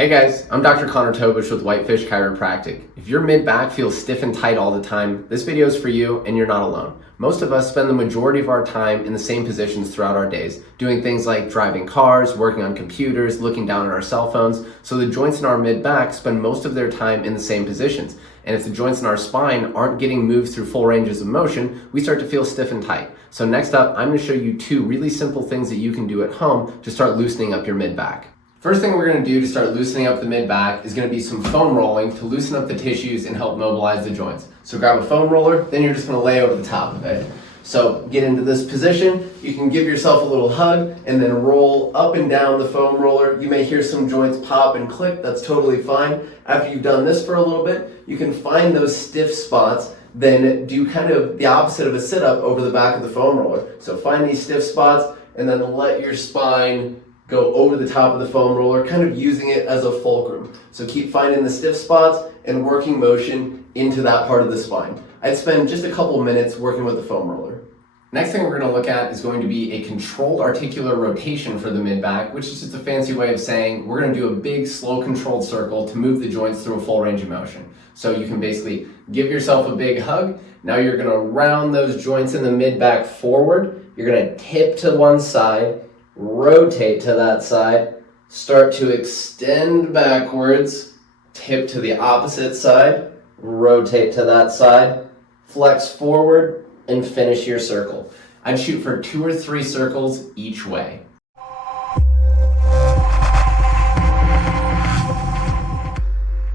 Hey guys, I'm Dr. Tobisch with Whitefish Chiropractic. If your mid-back feels stiff and tight all the time, this video is for you and you're not alone. Most of us spend the majority of our time in the same positions throughout our days, doing things like driving cars, working on computers, looking down at our cell phones, so the joints in our mid-back spend most of their time in the same positions. And if the joints in our spine aren't getting moved through full ranges of motion, we start to feel stiff and tight. So next up, I'm going to show you two really simple things that you can do at home to start loosening up your mid-back. First thing we're going to do to start loosening up the mid-back is going to be some foam rolling to loosen up the tissues and help mobilize the joints. So grab a foam roller, then you're just going to lay over the top of it. So get into this position, you can give yourself a little hug and then roll up and down the foam roller. You may hear some joints pop and click, that's totally fine. After you've done this for a little bit, you can find those stiff spots, then do kind of the opposite of a sit-up over the back of the foam roller. So find these stiff spots and then let your spine go over the top of the foam roller, kind of using it as a fulcrum. So keep finding the stiff spots and working motion into that part of the spine. I'd spend just a couple minutes working with the foam roller. Next thing we're going to look at is going to be a controlled articular rotation for the mid-back, which is just a fancy way of saying we're going to do a big, slow, controlled circle to move the joints through a full range of motion. So you can basically give yourself a big hug. Now you're going to round those joints in the mid-back forward. You're going to tip to one side, rotate to that side, start to extend backwards, tip to the opposite side, rotate to that side, flex forward, and finish your circle. I'd shoot for 2 or 3 circles each way.